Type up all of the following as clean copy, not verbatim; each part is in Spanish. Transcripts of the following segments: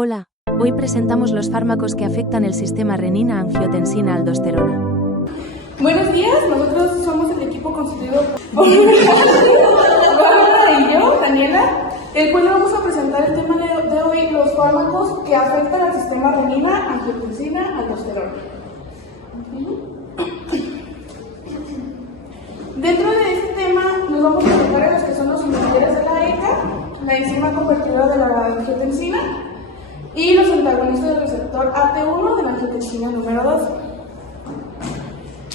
Hola, hoy presentamos los fármacos que afectan el sistema renina-angiotensina-aldosterona. Buenos días, nosotros somos el equipo constituido por Bárbara y yo, Daniela, el cual vamos a presentar el tema de hoy, los fármacos que afectan al sistema renina-angiotensina-aldosterona. Dentro de este tema nos vamos a enfocar en los que son los inhibidores de la ECA, la enzima convertidora de la angiotensina y los antagonistas del receptor AT1 de la angiotensina número 2.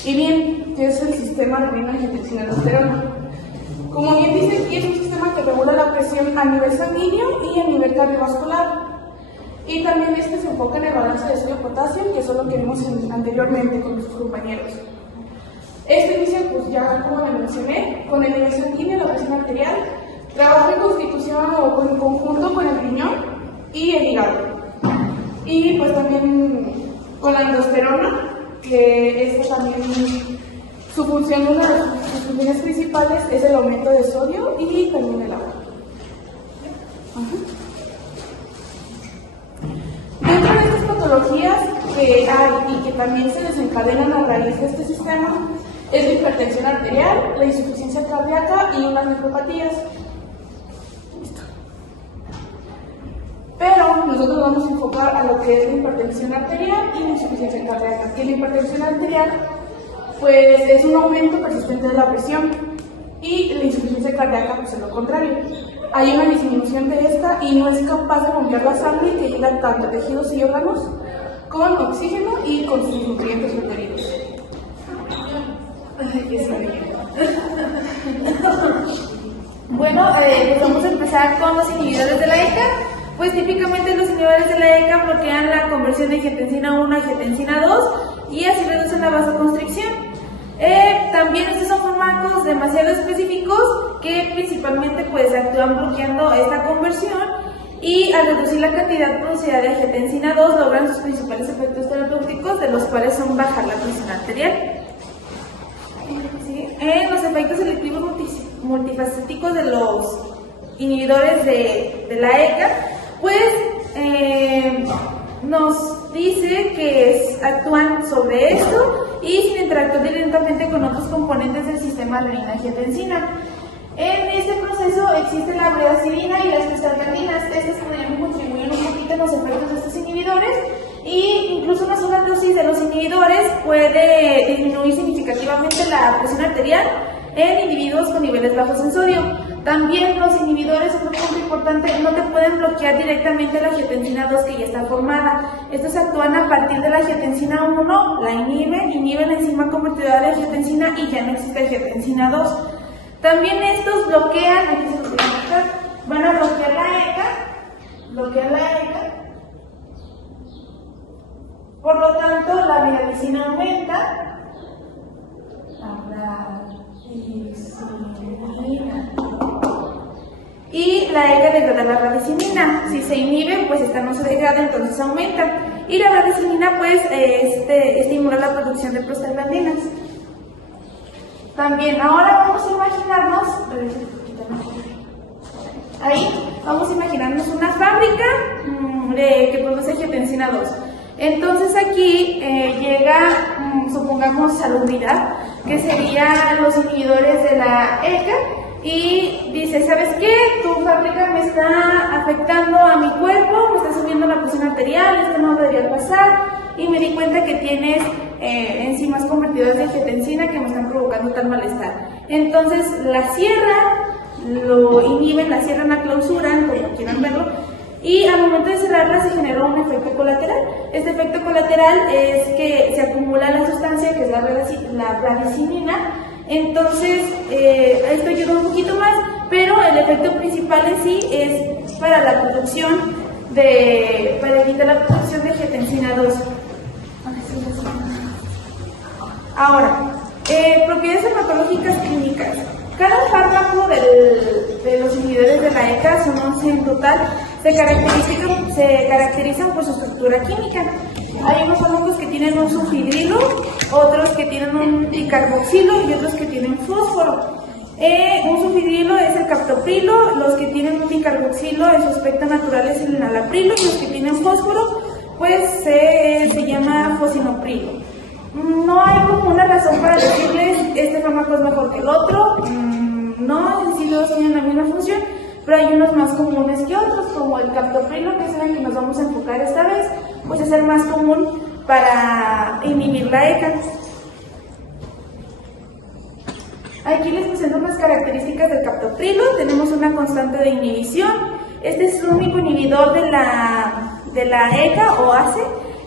Y bien, ¿qué es el sistema renina-angiotensina-aldosterona? Como bien dice aquí, es un sistema que regula la presión a nivel sanguíneo y a nivel cardiovascular. Y también se enfoca en el balance de sodio-potasio, que eso lo que vimos anteriormente con nuestros compañeros. Este inicia, pues ya como le mencioné, con el nivel sanguíneo, la presión arterial, trabaja en constitución o en conjunto con el riñón y el hígado. Y pues también con la aldosterona, que esta también, su función, una de sus funciones principales es el aumento de sodio y también el agua. Dentro de estas patologías que hay y que también se desencadenan a raíz de este sistema, es la hipertensión arterial, la insuficiencia cardíaca y unas nefropatías. Pero nosotros vamos a enfocar a lo que es la hipertensión arterial y la insuficiencia cardíaca. Y la hipertensión arterial, pues es un aumento persistente de la presión, y la insuficiencia cardíaca, pues es lo contrario. Hay una disminución de esta y no es capaz de bombear la sangre que llega tanto a tejidos y órganos con oxígeno y con sus nutrientes requeridos. Bueno, pues vamos a empezar con los inhibidores de la ECA. Pues típicamente los inhibidores de la ECA bloquean la conversión de angiotensina 1 a angiotensina 2 y así reducen la vasoconstricción. También estos son fármacos demasiado específicos que principalmente pues actúan bloqueando esta conversión, y al reducir la cantidad producida de angiotensina 2 logran sus principales efectos terapéuticos, de los cuales son bajar la presión arterial. ¿Sí? Los efectos selectivos multifacéticos de los inhibidores de la ECA, pues nos dice que actúan sobre esto y sin interactuar directamente con otros componentes del sistema renina-angiotensina. En este proceso existe la bradicilina y las prostaglandinas. Estas contribuyen un poquito en los efectos de estos inhibidores, y incluso una sola dosis de los inhibidores puede disminuir significativamente la presión arterial en individuos con niveles bajos en sodio. También los inhibidores, un punto importante, no te pueden bloquear directamente la angiotensina 2 que ya está formada. Estos actúan a partir de la angiotensina 1, la inhiben la enzima convertidora de angiotensina y ya no existe angiotensina 2. También estos bloquean, van a bloquear la ECA, por lo tanto la bradicina aumenta. Y la ECA degrada la radicinina. Si se inhibe, pues esta no se degrada, entonces aumenta. Y la radicinina, pues, estimula la producción de prostaglandinas. También, ahora vamos a imaginarnos, vamos a imaginarnos una fábrica que produce angiotensina 2. Entonces aquí llega, supongamos, Salubridad, que serían los inhibidores de la ECA, y dice, ¿sabes qué? Tu fábrica me está afectando a mi cuerpo, me está subiendo la presión arterial, esto no debería pasar, y me di cuenta que tienes enzimas convertidoras de angiotensina que me están provocando tal malestar. Entonces la cierran, lo inhiben, la cierran, la clausuran, como quieran verlo, y al momento de cerrarla se genera un efecto colateral. Este efecto colateral es que se acumula la sustancia, que es la bradicinina. Entonces, esto ayuda un poquito más, pero el efecto principal en sí es para la producción para evitar la producción de angiotensina 2. Ahora, propiedades farmacológicas clínicas. Cada fármaco de los inhibidores de la ECA, son 11 en total, se caracterizan por su estructura química. Hay unos fármacos que tienen un sulfidrilo, otros que tienen un dicarboxilo y otros que tienen fósforo. Un sulfidrilo es el captoprilo, los que tienen un dicarboxilo en su aspecto natural es el enalaprilo, y los que tienen tienen fósforo, pues se llama fosinoprilo. No hay como una razón para decirles este fármaco es mejor que el otro, no, si todos tienen la misma función, pero hay unos más comunes que otros, como el captoprilo, que es el que nos vamos a enfocar esta vez, pues es el más común para inhibir la ECA. Aquí les presento unas características del captoprilo. Tenemos una constante de inhibición. Este es el único inhibidor de la ECA o ACE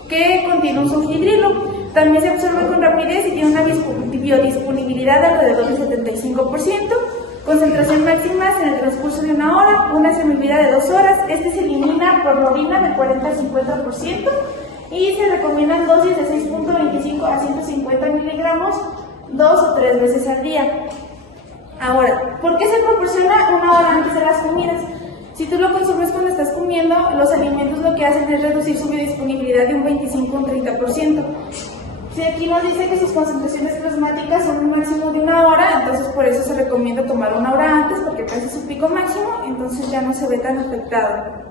que contiene un sulfhidrilo. También se absorbe con rapidez y tiene una biodisponibilidad de alrededor del 75%. Concentración máximas en el transcurso de 1 hora, una semividad de 2 horas. Este se elimina por la orina de 40 al 50% y se recomiendan dosis de 6.25 a 150 miligramos 2 o 3 veces al día. Ahora, ¿por qué se proporciona 1 hora antes de las comidas? Si tú lo consumes cuando estás comiendo, los alimentos lo que hacen es reducir su biodisponibilidad de un 25 o un 30%. Si aquí nos dice que sus concentraciones plasmáticas son un máximo de 1 hora, entonces por eso se recomienda tomar 1 hora antes, porque alcanza su pico máximo, entonces ya no se ve tan afectado.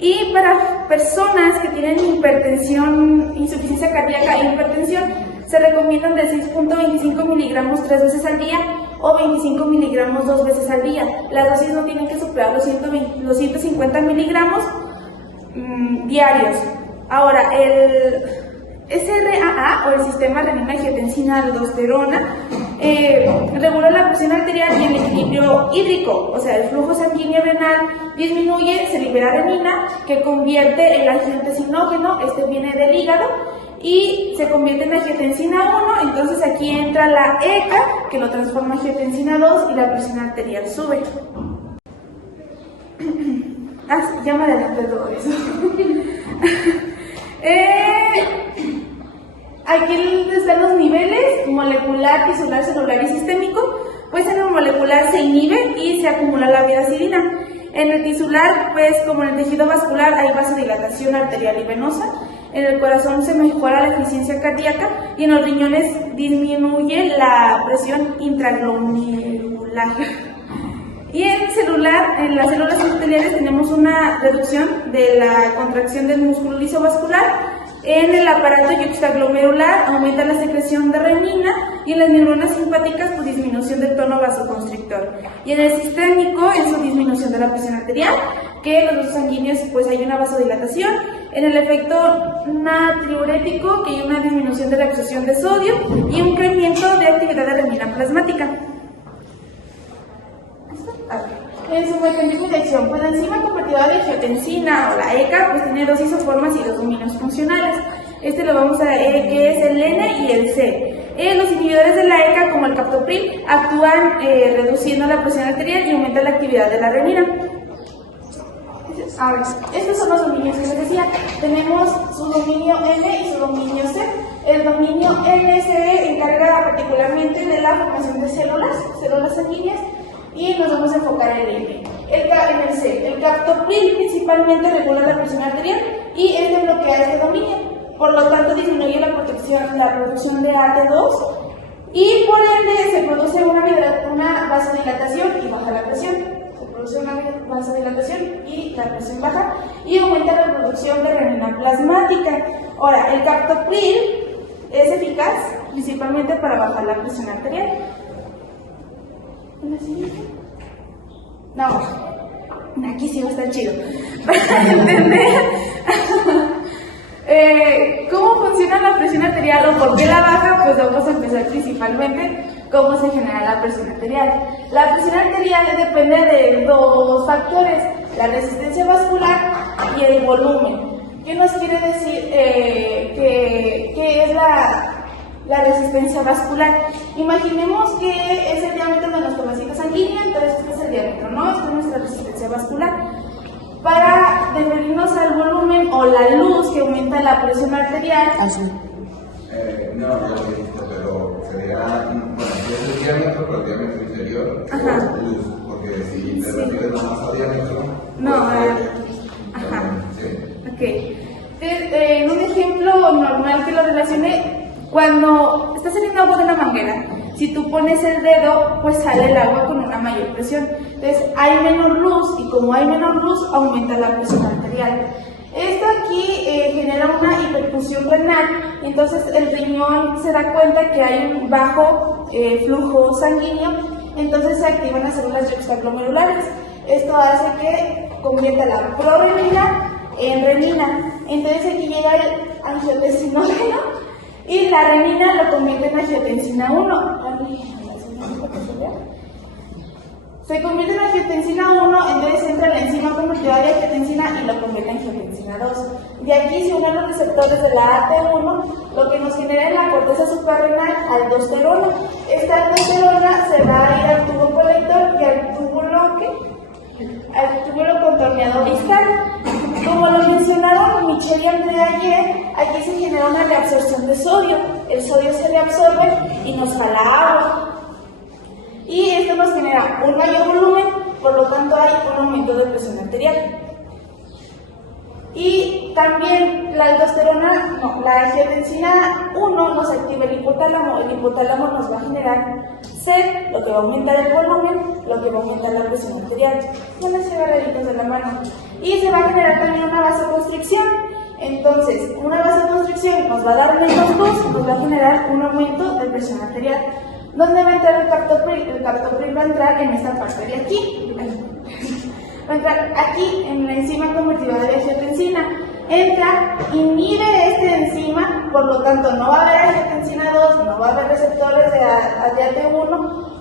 Y para personas que tienen hipertensión, insuficiencia cardíaca e hipertensión, se recomiendan de 6.25 miligramos 3 veces al día o 25 miligramos 2 veces al día. Las dosis no tienen que superar los 150 miligramos diarios. Ahora, el SRAA, o el sistema renina-angiotensina-aldosterona, regula la presión arterial y el equilibrio hídrico, o sea, el flujo sanguíneo renal disminuye, se libera renina, que convierte el angiotensinógeno, este viene del hígado, y se convierte en angiotensina 1, entonces aquí entra la ECA, que lo transforma en angiotensina 2 y la presión arterial sube. Ya me adelanté todo eso. Aquí están los niveles: molecular, tisular, celular y sistémico. Pues en el molecular se inhibe y se acumula la vidacidina. En el tisular, pues como en el tejido vascular, hay vasodilatación arterial y venosa. En el corazón se mejora la eficiencia cardíaca y en los riñones disminuye la presión intraglomerular. Y en celular, en las células epiteliales tenemos una reducción de la contracción del músculo liso vascular. En el aparato yuxtaglomerular aumenta la secreción de renina y en las neuronas simpáticas pues disminución del tono vasoconstrictor. Y en el sistémico, en su disminución de la presión arterial, que en los vasos sanguíneos pues hay una vasodilatación. En el efecto natriurético, que hay una disminución de la absorción de sodio y un incremento de actividad de renina plasmática. En su mecanismo de acción, pues la enzima convertidora de angiotensina o la ECA pues tiene 2 isoformas y 2 dominios funcionales. Este lo vamos a ver que es el N y el C. Los inhibidores de la ECA, como el captopril, actúan reduciendo la presión arterial y aumentan la actividad de la renina. Ahora, estos son los dominios que les decía. Tenemos su dominio N y su dominio C. El dominio N se encarga particularmente de la formación de células sanguíneas, y nos vamos a enfocar en el N. En el C, el captopril principalmente regula la presión arterial y este bloquea este dominio. Por lo tanto, disminuye la producción de AT2 y por ende se produce una vasodilatación y baja la presión. Se produce una vasodilatación y la presión baja y aumenta la producción de renina plasmática. Ahora, el captopril es eficaz principalmente para bajar la presión arterial. ¿La siguiente? No, aquí sí va a estar chido. Para entender cómo funciona la presión arterial o por qué la baja, pues vamos a empezar principalmente cómo se genera la presión arterial. La presión arterial depende de 2 factores: la resistencia vascular y el volumen. ¿Qué nos quiere decir qué es la resistencia vascular? Imaginemos que es el diámetro de nuestra vasija sanguínea, entonces este es el diámetro, ¿no? Esta es nuestra resistencia vascular. Para referirnos al volumen o la luz que aumenta la presión arterial. No, pero sería, bueno, es el diámetro, pero el diámetro inferior, o luz, porque si te refieres nomás al diámetro. No, sí. Ok. En un ejemplo normal que lo relacione, cuando está saliendo agua de una manguera, si tú pones el dedo, pues sale el agua con una mayor presión. Entonces hay menor luz y como hay menor luz, aumenta la presión arterial. Esto aquí genera una hiperfusión renal, y entonces el riñón se da cuenta que hay un bajo flujo sanguíneo, entonces se activan las células extraglomerulares. Esto hace que convierta la prorenina en renina. Entonces aquí llega el angiotensinógeno y la renina lo convierte en angiotensina 1. Se convierte en angiotensina 1, entonces entra la enzima convertidora de angiotensina y lo convierte en angiotensina 2. De aquí se unen los receptores de la AT1, lo que nos genera en la corteza suprarrenal aldosterona. Esta aldosterona se va a ir al tubo colector y al túbulo contorneador distal. Como lo mencionaron Michelle y Andrea ayer, aquí se genera una reabsorción de sodio. El sodio se reabsorbe y nos jala agua. Y esto nos genera un mayor volumen, por lo tanto hay un aumento de presión arterial. Y también la aldosterona, la angiotensina 1 nos activa el hipotálamo nos va a generar sed, lo que va a aumentar el volumen, lo que va a aumentar la presión arterial. Van a ser agarraditos de la mano. Y se va a generar también una vasoconstricción. Entonces, una vasoconstricción nos va a dar menos luz, nos va a generar un aumento de presión arterial. ¿Dónde va a entrar el captopril? El captopril va a entrar en esta parte de aquí. Va a entrar aquí en la enzima convertidora de angiotensina. Entra, inhibe esta enzima, por lo tanto no va a haber angiotensina 2, no va a haber receptores de AT1,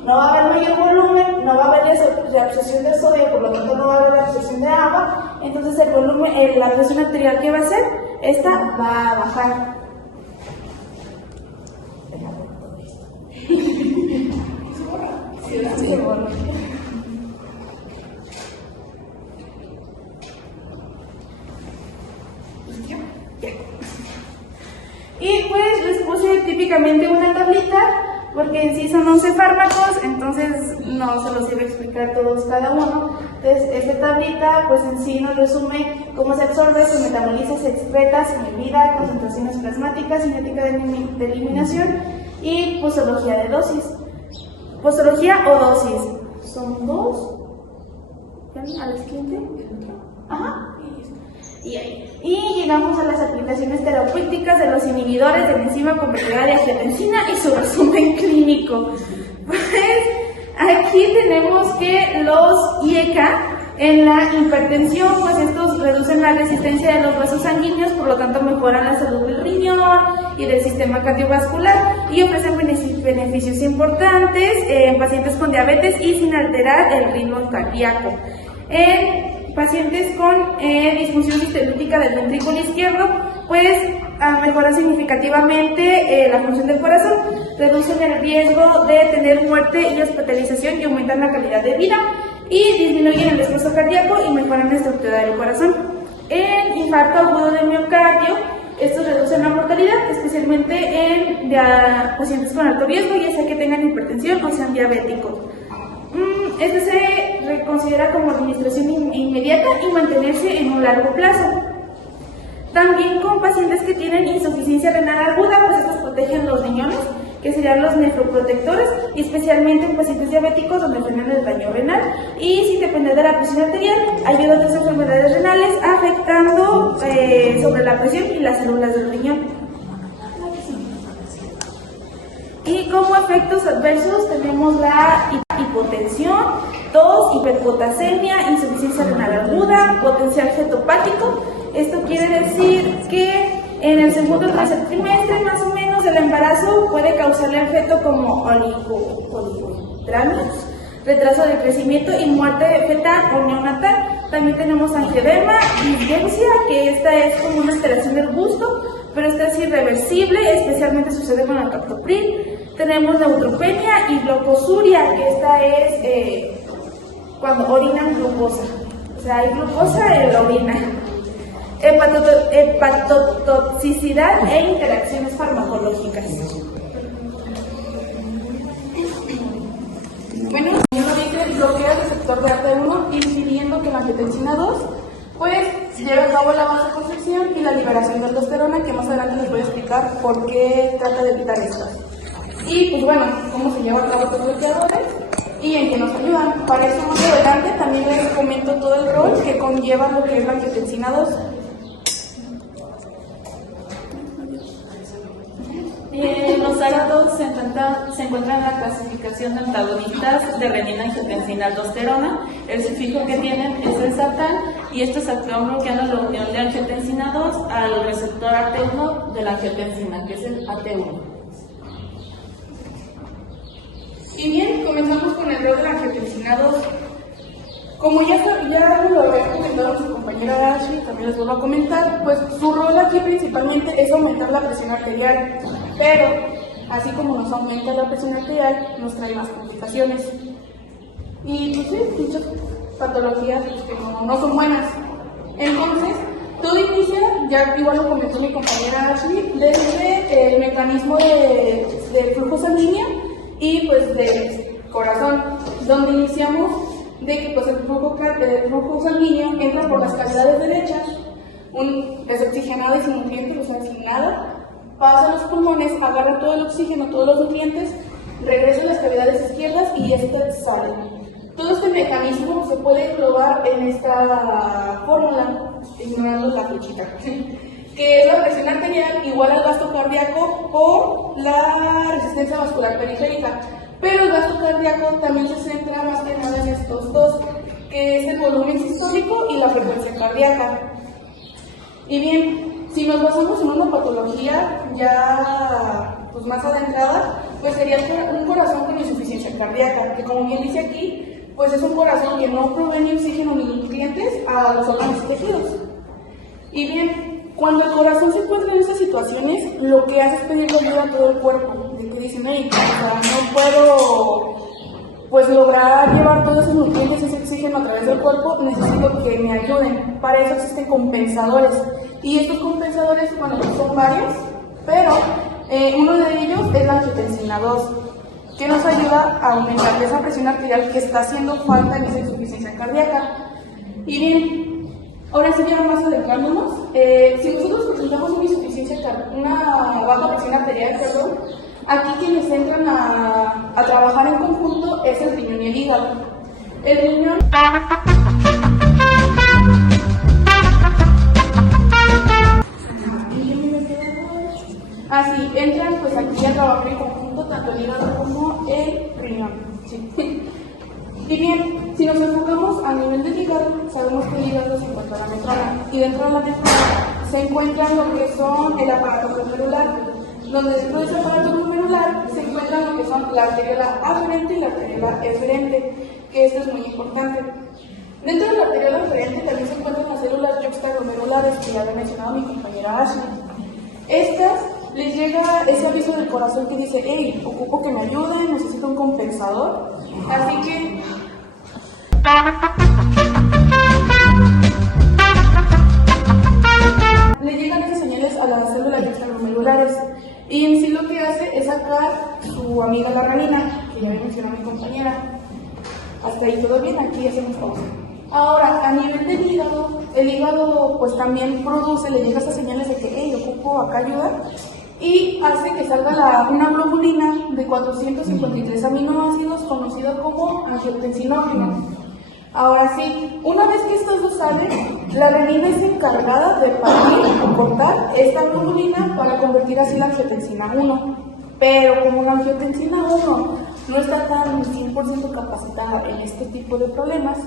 no va a haber mayor volumen, no va a haber reabsorción de sodio, por lo tanto no va a haber absorción de agua. Entonces el volumen, la presión arterial que va a hacer, esta va a bajar. Y pues les puse típicamente una tablita, porque en sí son 11 fármacos, entonces no se los iba a explicar todos cada uno. Entonces esta tablita pues en sí nos resume cómo se absorbe, se metaboliza, se excreta, se inhibida, concentraciones plasmáticas, cinética de eliminación y posología de dosis. Posología o dosis. Son dos. ¿Ven a la siguiente? Ajá. Y llegamos a las aplicaciones terapéuticas de los inhibidores de la enzima convertidora de angiotensina y su resumen clínico. Pues aquí tenemos que los IECA en la hipertensión, pues estos reducen la resistencia de los vasos sanguíneos, por lo tanto mejoran la salud del riñón y del sistema cardiovascular y ofrecen beneficios importantes en pacientes con diabetes y sin alterar el ritmo cardíaco. En pacientes con disfunción sistémica del ventrículo izquierdo, pues mejoran significativamente la función del corazón, reducen el riesgo de tener muerte y hospitalización y aumentan la calidad de vida y disminuyen el esfuerzo cardíaco y mejoran la estructura del corazón. En infarto agudo de miocardio, estos reducen la mortalidad, especialmente en pacientes con alto riesgo, ya sea que tengan hipertensión o sean diabéticos. Este se considera como administración inmediata y mantenerse en un largo plazo. También con pacientes que tienen insuficiencia renal aguda, pues estos protegen los riñones, que serían los nefroprotectores, y especialmente en pacientes diabéticos donde frenan el daño renal. Y sin depender de la presión arterial, ayuda a otras enfermedades renales, afectando sobre la presión y las células del riñón. Y como efectos adversos tenemos la hipotensión, tos, hiperpotasemia, insuficiencia renal aguda, potencial fetopático. Esto quiere decir que en el segundo o tercer trimestre más o menos del embarazo puede causarle al feto como oligodramias, retraso de crecimiento y muerte fetal o neonatal. También tenemos angioedema, disgeusia, que esta es como una alteración del gusto, pero esta es irreversible, especialmente sucede con el captopril. Tenemos neutropenia y glucosuria, que esta es cuando orinan glucosa, o sea, hay glucosa en la orina. Hepatotoxicidad e interacciones farmacológicas. Bueno, yo dice bloquea el receptor de AT1 impidiendo que la angiotensina 2 pues lleve a cabo la vasoconstricción y la liberación de aldosterona, que más adelante les voy a explicar por qué trata de evitar esto. Y pues bueno, cómo se lleva a cabo estos bloqueadores y en qué nos ayudan. Para eso más adelante también les comento todo el rol que conlleva lo que es la angiotensina 2. 2 se encuentran en la clasificación de antagonistas de renina-angiotensina-aldosterona. El sufijo que tienen es el satán y estos actúan bloqueando la unión de angiotensina 2 al receptor AT1 de la angiotensina, que es el AT1. Y bien, comenzamos con el rol de la angiotensina 2. Como ya lo había comentado su compañera Ashley, también les vuelvo a comentar, pues su rol aquí principalmente es aumentar la presión arterial, pero así como nos aumenta la presión arterial, nos trae más complicaciones. Y pues sí, muchas patologías que no son buenas. Entonces, todo inicia, ya igual lo comentó mi compañera Ashley, desde el mecanismo de flujo sanguíneo y pues del corazón, donde iniciamos de que pues el flujo sanguíneo entra por las cavidades derechas, es oxigenado y sin nutrientes, o sea, sin nada, pasa a los pulmones, agarra todo el oxígeno, todos los nutrientes, regresa a las cavidades izquierdas y sale. Todo este mecanismo se puede englobar en esta fórmula, ignorando la flechita, que es la presión arterial igual al gasto cardíaco por la resistencia vascular periférica. Pero el gasto cardíaco también se centra más que nada en estos dos, que es el volumen sistólico y la frecuencia cardíaca. Y bien, si nos basamos en una patología ya pues, más adentrada, pues sería un corazón con insuficiencia cardíaca, que como bien dice aquí, pues es un corazón que no provee ni oxígeno ni nutrientes a los órganos y tejidos. Y bien, cuando el corazón se encuentra en estas situaciones, lo que hace es pedirle ayuda a todo el cuerpo. De que dicen, hey, no puedo pues lograr llevar todos esos nutrientes, ese oxígeno a través del cuerpo, necesito que me ayuden. Para eso existen compensadores. Y estos compensadores, bueno, son varios, pero uno de ellos es la angiotensina 2, que nos ayuda a aumentar esa presión arterial que está haciendo falta en esa insuficiencia cardíaca. Y bien, ahora sí ya más adentrándonos, si nosotros presentamos una baja presión arterial, aquí quienes entran a trabajar en conjunto es el riñón y el hígado. El riñón así entran pues aquí a trabajar en conjunto tanto el hígado como el riñón. Sí. Y bien, si nos enfocamos a nivel del hígado, sabemos que el hígado se encuentra en la membrana y dentro de la membrana se encuentran lo que son el aparato glomerular, donde dentro de ese aparato glomerular se encuentran lo que son la arteriola aferente y la arteriola eferente, que esto es muy importante. Dentro de la arteriola eferente también se encuentran las células yuxtaglomerulares, que ya había mencionado mi compañera Ashley. Estas les llega ese aviso del corazón que dice, hey, ocupo que me ayuden, necesito un compensador, así que le llegan esas señales a las células extraglomerulares y en sí lo que hace es sacar su amiga la renina, que ya había mencionado mi compañera. Hasta ahí todo bien, aquí hacemos pausa. Ahora, a nivel del hígado, el hígado pues también produce, le llega esas señales de que, hey, ocupo acá ayuda, y hace que salga una globulina de 453 aminoácidos conocida como angiotensinógeno. Ahora sí, una vez que estos dos salen, la renina es encargada de partir o cortar esta globulina para convertir así la angiotensina 1. Pero como la angiotensina 1 no está tan 100% capacitada en este tipo de problemas,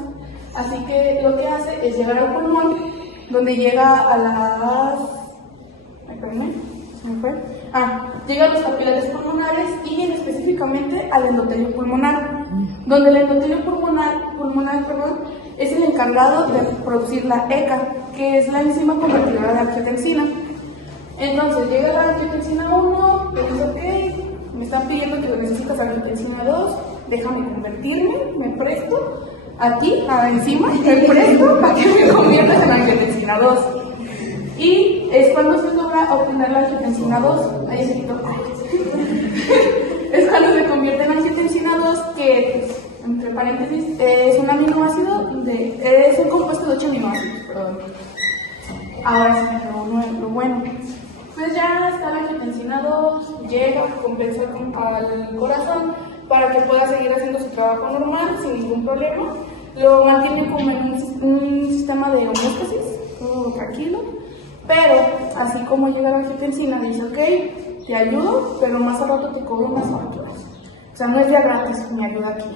así que lo que hace es llegar al pulmón, donde llega a las... llega a los capilares pulmonares y específicamente al endotelio pulmonar, donde el endotelio pulmonar es el encargado de producir la ECA, que es la enzima convertidora de angiotensina. Entonces llega la angiotensina 1, le dice, ok, me están pidiendo que necesitas angiotensina 2, déjame convertirme, me presto aquí, encima, me presto para que me conviertas en angiotensina 2. Y es cuando se logra obtener la angiotensina 2, ahí se quitó, es cuando se convierte en angiotensina 2, que pues, entre paréntesis es un aminoácido, es un compuesto de 8 aminoácidos, perdón. Ahora sí, lo bueno. Pues ya está la angiotensina 2, llega, compensa al corazón para que pueda seguir haciendo su trabajo normal sin ningún problema. Lo mantiene como en un sistema de homeostasis, todo tranquilo. Pero, así como llega la angiotensina, dice, ok, te ayudo, pero más al rato te cobro unas facturas. O sea, no es ya gratis mi ayuda aquí.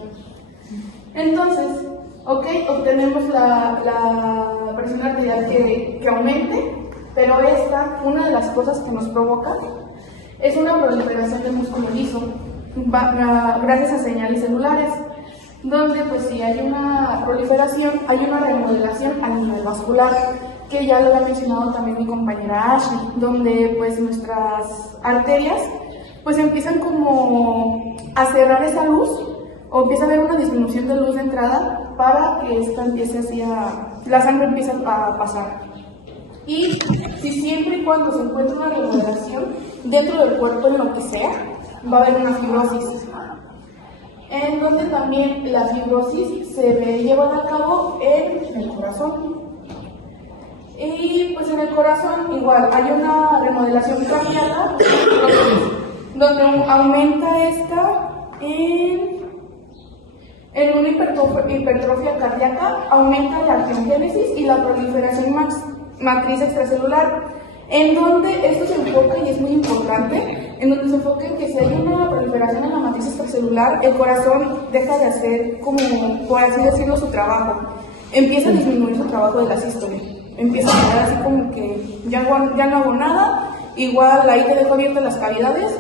Entonces, ok, obtenemos la presión arterial que aumente, pero una de las cosas que nos provoca es una proliferación del músculo liso, gracias a señales celulares, donde pues si hay una proliferación, hay una remodelación a nivel vascular, que ya lo había mencionado también mi compañera Ashley, donde pues nuestras arterias pues empiezan como a cerrar esa luz, o empieza a haber una disminución de luz de entrada para que esta empiece así la sangre empiece a pasar. Y si siempre y cuando se encuentra una remodelación dentro del cuerpo en lo que sea, va a haber una fibrosis, en donde también la fibrosis se ve llevada a cabo en el corazón. Y pues en el corazón igual hay una remodelación cardíaca donde aumenta esta en una hipertrofia cardíaca, aumenta la angiogénesis y la proliferación matriz extracelular, en donde esto se enfoca, y es muy importante, en donde se enfoca en que si hay una proliferación en la matriz extracelular, el corazón deja de hacer, como por así decirlo, su trabajo, empieza a disminuir su trabajo de la sístole, empieza a quedar así como que ya no hago nada, igual ahí te dejo abiertas las cavidades,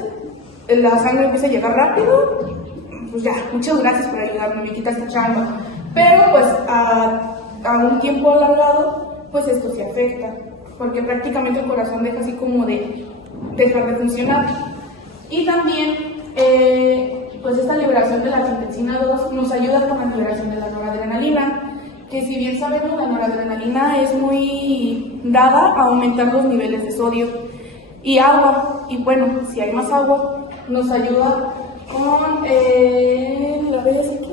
la sangre empieza a llegar rápido, pues ya, muchas gracias por ayudarme, me quitas esta chamba. Pero pues a un tiempo alargado, pues esto se afecta, porque prácticamente el corazón deja así como de dejar de funcionar. Y también, pues esta liberación de la angiotensina 2 nos ayuda con la liberación de la noradrenalina, que si bien sabemos, la noradrenalina es muy dada a aumentar los niveles de sodio y agua, y bueno, si hay más agua, nos ayuda con, la vez aquí,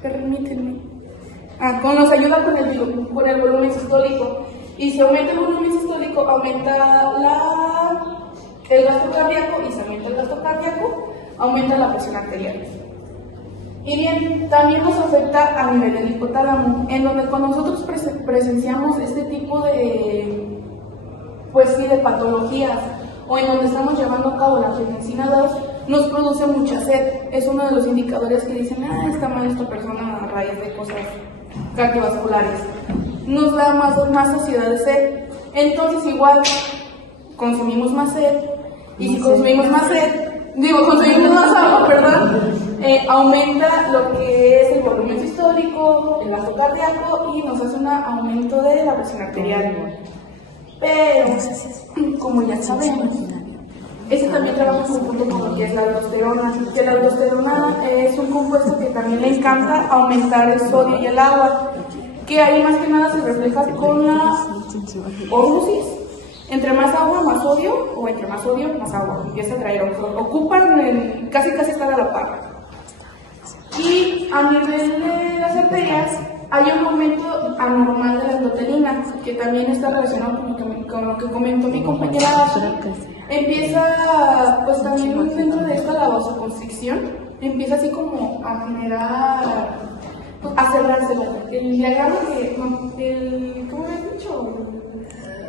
permítanme, nos ayuda con el volumen sistólico, y si aumenta el volumen sistólico, aumenta el gasto cardíaco, y si aumenta el gasto cardíaco, aumenta la presión arterial. Y bien, también nos afecta a nivel del hipotálamo, en donde cuando nosotros presenciamos este tipo de, pues sí, de patologías, o en donde estamos llevando a cabo la angiotensina 2, nos produce mucha sed. Es uno de los indicadores que dicen, está mal esta persona a raíz de cosas cardiovasculares. Nos da más saciedad de sed. Entonces igual consumimos más sed, y si consumimos más agua, aumenta lo que es el volumen sistólico, el gasto cardíaco, y nos hace un aumento de la presión arterial. Pero, como ya sabemos, este también trabaja en conjunto con lo que es la aldosterona, que la aldosterona es un compuesto que también le encanta aumentar el sodio y el agua, que ahí más que nada se refleja con la ósmosis. Entre más agua, más sodio, o entre más sodio, más agua, empieza a traer óxido. Ocupan casi estar a la par. Y a nivel de las arterias, hay un aumento anormal de la endotelina, que también está relacionado con lo que comentó mi compañera. Empieza, pues también dentro de esta la vasoconstricción, empieza así como a generar, pues, a cerrarse el diagrama ¿cómo me has dicho?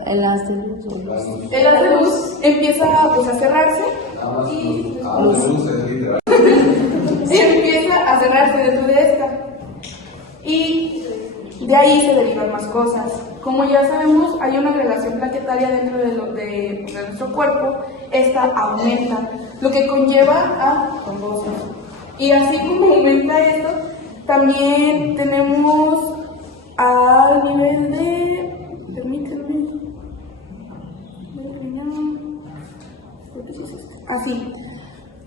El haz de luz. El haz de luz empieza pues a cerrarse y empieza a cerrarse dentro de esta. Y de ahí se derivan más cosas. Como ya sabemos, hay una agregación plaquetaria dentro de nuestro cuerpo. Esta aumenta, lo que conlleva a trombosis. Y así como aumenta esto, también tenemos al nivel de... Permítanme. Así.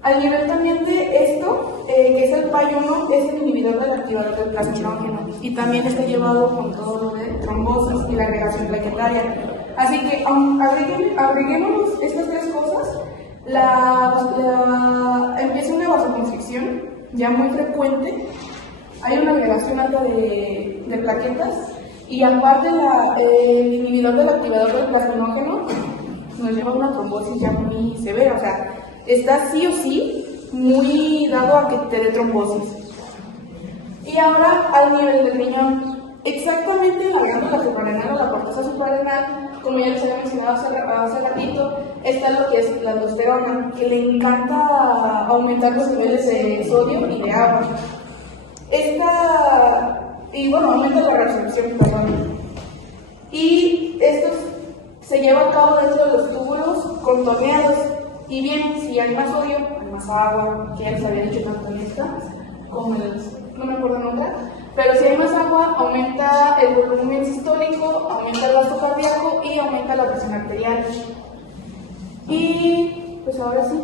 Al nivel también de esto, que es el PAI-1, es el inhibidor del activador del plasminógeno, y también está llevado con todo lo de trombosis y la agregación plaquetaria. Así que agreguemos estas tres cosas. Empieza una vasoconstricción ya muy frecuente, hay una agregación alta de plaquetas, y aparte el inhibidor del activador del plasminógeno nos lleva a una trombosis ya muy severa, o sea, está sí o sí muy dado a que te dé trombosis. Y ahora al nivel del riñón, exactamente en la glándula suprarrenal o la corteza suprarrenal como ya les había mencionado hace ratito, está lo que es la aldosterona, que le encanta aumentar los niveles de sodio y de agua. Aumenta la reabsorción, perdón. Y esto se lleva a cabo dentro de los túbulos contorneados. Y bien, si hay más sodio, hay más agua, que ya les había dicho tanto en esta, como no me acuerdo en otra. Pero si hay más agua, aumenta el volumen sistólico, aumenta el gasto cardíaco y aumenta la presión arterial. Y pues ahora sí,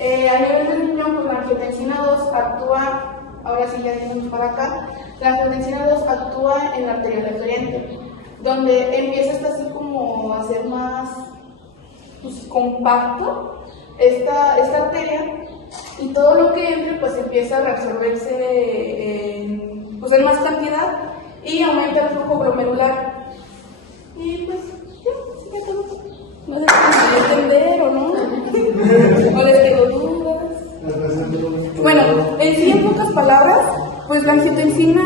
a nivel del riñón, pues la angiotensina 2 actúa, ahora sí ya tenemos para acá, la angiotensina 2 actúa en la arteria deferente, donde empieza hasta así como a ser más compacto esta arteria, y todo lo que entre pues empieza a reabsorberse en más cantidad y aumenta el flujo glomerular. Y pues ya todo. No sé si me voy a entender o no. ¿O les quedó dudas? Bueno, en pocas palabras, pues la angiotensina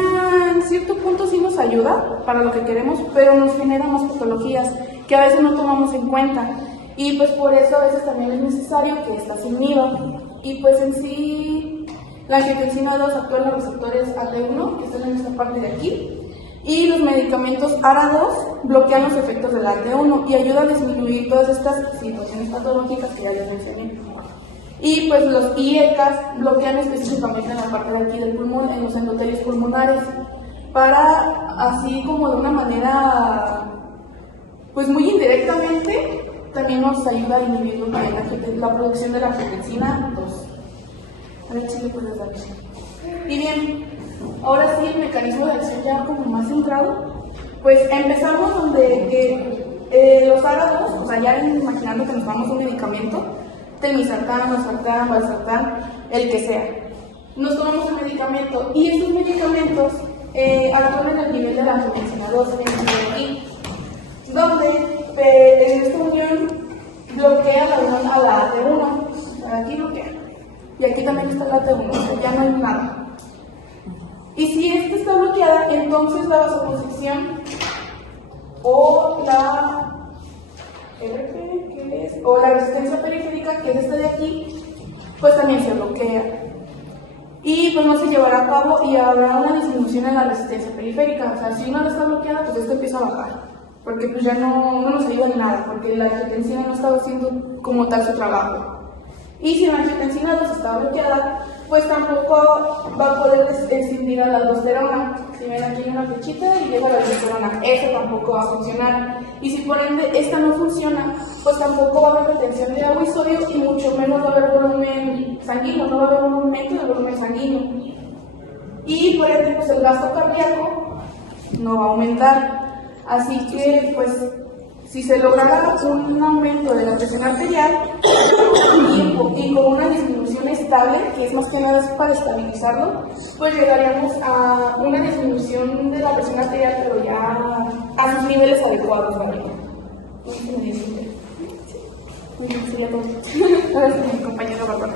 en cierto punto sí nos ayuda para lo que queremos, pero nos genera más patologías que a veces no tomamos en cuenta. Y pues por eso a veces también es necesario que esta se inhiba. Y pues en sí, la angiotensina 2 actúa en los receptores AT1, que están en esta parte de aquí, y los medicamentos ARA2 bloquean los efectos del AT1 y ayudan a disminuir todas estas situaciones patológicas que ya les mencioné. Y pues los IECAS bloquean específicamente en la parte de aquí del pulmón, en los endotelios pulmonares, para así como de una manera, pues muy indirectamente, también nos ayuda a inhibir la producción de la angiotensina 2. A ver si le puedes dar. Y bien, ahora sí el mecanismo de acción ya como más centrado, pues empezamos donde los ARA2, o sea, ya imaginando que nos damos un medicamento, telmisartán, losartán, valsartán, el que sea. Nos tomamos el medicamento y estos medicamentos actúan en el nivel de la angiotensina 2, en el nivel aquí, donde en esta unión bloquea la unión a la AT1, aquí bloquea, y aquí también está la AT1, o sea, ya no hay nada. Y si esta está bloqueada, entonces la vasoconstricción o la resistencia periférica, que es esta de aquí, pues también se bloquea. Y pues no se llevará a cabo y habrá una disminución en la resistencia periférica. O sea, si una está bloqueada, pues esto empieza a bajar, porque pues ya no nos ayuda en nada, porque la angiotensina no estaba haciendo como tal su trabajo. Y si la angiotensina 2 está bloqueada, pues tampoco va a poder escindir a la aldosterona. Si ven aquí hay una flechita y llega la aldosterona, eso tampoco va a funcionar. Y si por ende esta no funciona, pues tampoco va a haber retención de agua y sodio, y mucho menos va a haber volumen sanguíneo, no va a haber un aumento del volumen sanguíneo. Y por ende, pues el gasto cardíaco no va a aumentar. Así que, pues, si se lograra un aumento de la presión arterial y con una disminución estable, que es más que nada para estabilizarlo, pues llegaríamos a una disminución de la presión arterial, pero ya a sus niveles adecuados, ¿vale? Muy bien, sí, le contesto. Ahora sí, mi compañero Bárbara.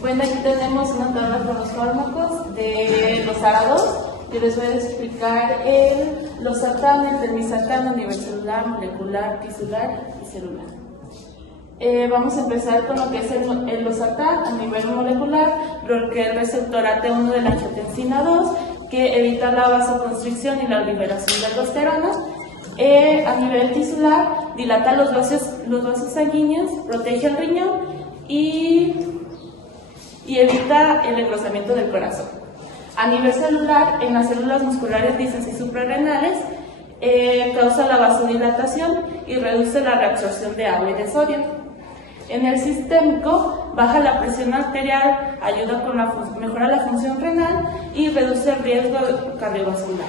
Bueno, aquí tenemos una tabla con los fármacos de los ARA2. Yo les voy a explicar el losartán, el telmisartán a nivel celular, molecular, tisular y celular. Vamos a empezar con lo que es el losartán a nivel molecular, bloquea el receptor AT1 de la angiotensina 2, que evita la vasoconstricción y la liberación de aldosterona. A nivel tisular, dilata los vasos sanguíneos, protege el riñón y evita el engrosamiento del corazón. A nivel celular, en las células musculares lisas y suprarrenales, causa la vasodilatación y reduce la reabsorción de agua y de sodio. En el sistémico, baja la presión arterial, ayuda con mejora la función renal y reduce el riesgo cardiovascular.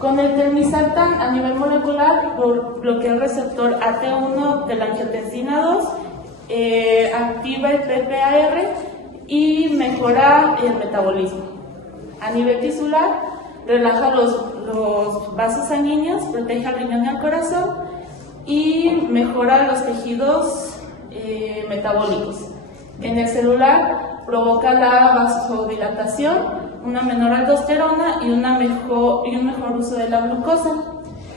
Con el telmisartán a nivel molecular, bloquea el receptor AT1 de la angiotensina 2, activa el PPAR y mejora el metabolismo. A nivel tisular, relaja los vasos sanguíneos, protege al riñón y al corazón y mejora los tejidos metabólicos. En el celular, provoca la vasodilatación, una menor aldosterona y un mejor uso de la glucosa.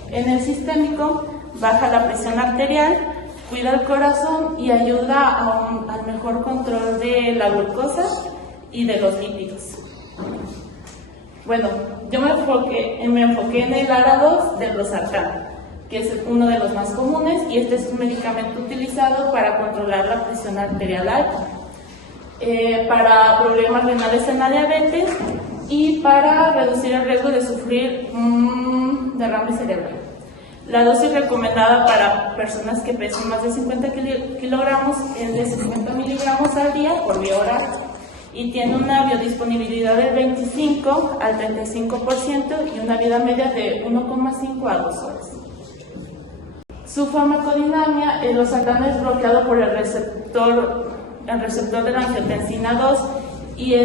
En el sistémico baja la presión arterial, cuida el corazón y ayuda al mejor control de la glucosa y de los lípidos. Bueno, yo me enfoqué en el ARA2 del losartán, que es uno de los más comunes, y este es un medicamento utilizado para controlar la presión arterial alta, para problemas renales en la diabetes y para reducir el riesgo de sufrir un derrame cerebral. La dosis recomendada para personas que pesan más de 50 kilogramos es de 50 miligramos al día por vía oral y tiene una biodisponibilidad del 25 al 35% y una vida media de 1,5 a 2 horas. Su farmacodinámica, el losartán es bloqueado por el receptor de la angiotensina 2 y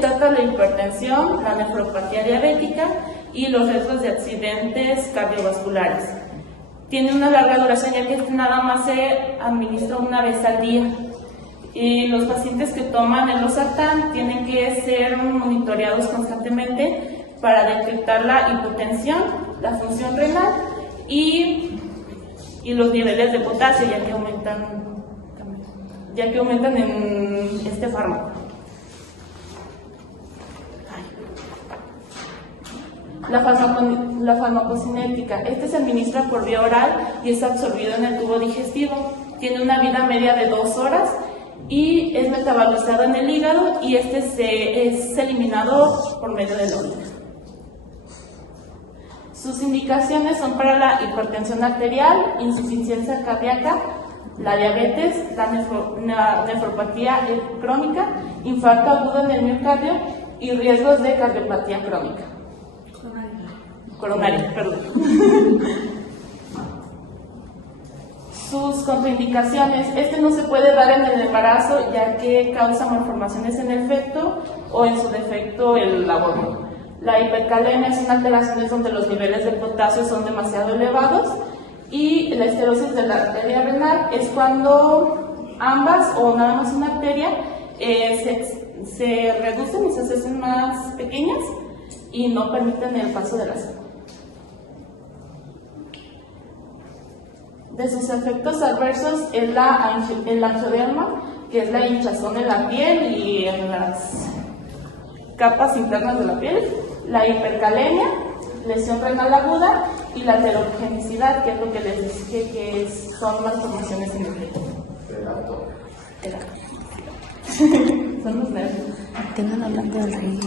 trata la hipertensión, la nefropatía diabética y los riesgos de accidentes cardiovasculares. Tiene una larga duración ya que nada más se administra una vez al día. Y los pacientes que toman el losartán tienen que ser monitoreados constantemente para detectar la hipotensión, la función renal y los niveles de potasio, ya que aumentan en este fármaco. La farmacocinética. Este se administra por vía oral y es absorbido en el tubo digestivo. Tiene una vida media de 2 horas y es metabolizado en el hígado y es eliminado por medio de la orina. Sus indicaciones son para la hipertensión arterial, insuficiencia cardíaca, la diabetes, la nefropatía crónica, infarto agudo en el miocardio y riesgos de cardiopatía crónica. Coronaria, perdón. Sus contraindicaciones. Este no se puede dar en el embarazo ya que causa malformaciones en el feto o en su defecto el aborto. La hipercalemia es una alteración donde los niveles de potasio son demasiado elevados y la esterosis de la arteria renal es cuando ambas o nada más una arteria se reducen y se hacen más pequeñas y no permiten el paso de la sangre. De sus efectos adversos es el angioedema, que es la hinchazón en la piel y en las capas internas de la piel, la hipercalemia, lesión renal aguda y la heterogenicidad, que es lo que les dije que son malformaciones en el feto. Son los nervios. Tengan hablando del rey.